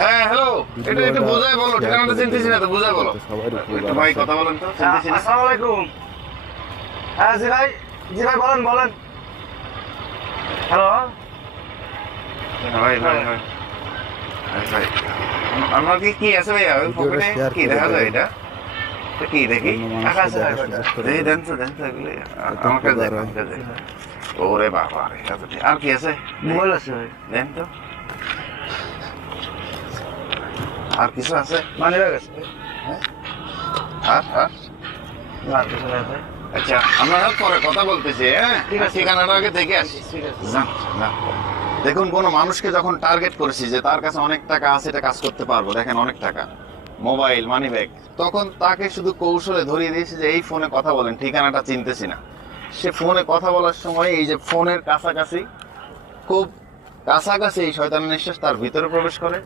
হ্যাঁ হ্যালো, এটা একটু বোঝায় বলো, ঠিকানাটা চিনতেছি না তো, বোঝায় বলো। একটু ভাই কথা বলেন তো, চিনতেছি না। আসসালামু আলাইকুম। হ্যাঁ জি ভাই বলেন বলেন। হ্যালো। হ্যাঁ, ভাই ভাই ভাই ভাই আমার কি আছে ভাইয়া ওই পকেটে কি দেখা যায় এটা? এটা কি দেখি? টাকা আছে ভাই, দেখি দেন তো এগুলো। আমাকে দেন, আমাকে দেন। ওরে বাবা রে, আর কি আছে? মোবাইল আছে ভাই। দেন তো। আর কিছু আছে? মানি ব্যাগ আছে। আর না কিছু নাই ভাই। আচ্ছা, আমরা পরে কথা বলতেছি, হ্যাঁ? ঠিক আছে। ঠিকানাটা আগে দেখে আসি। ঠিক আছে। না, না। দেখুন, কোনো মানুষকে যখন টার্গেট করেছি যে তার কাছে অনেক টাকা আছে, এটা কাজ করতে পারবো, দেখেন অনেক টাকা, মোবাইল, মানি ব্যাগ, তখন তাকে শুধু কৌশলে ধরিয়ে দিয়েছে যে এই ফোনে কথা বলেন, ঠিকানাটা চিনতেছি না। সে ফোনে কথা বলার সময় এই যে ফোনের কাছাকাছি, খুব কাছাকাছি এই শয়তানের নিঃশ্বাস তার ভিতরে প্রবেশ করে,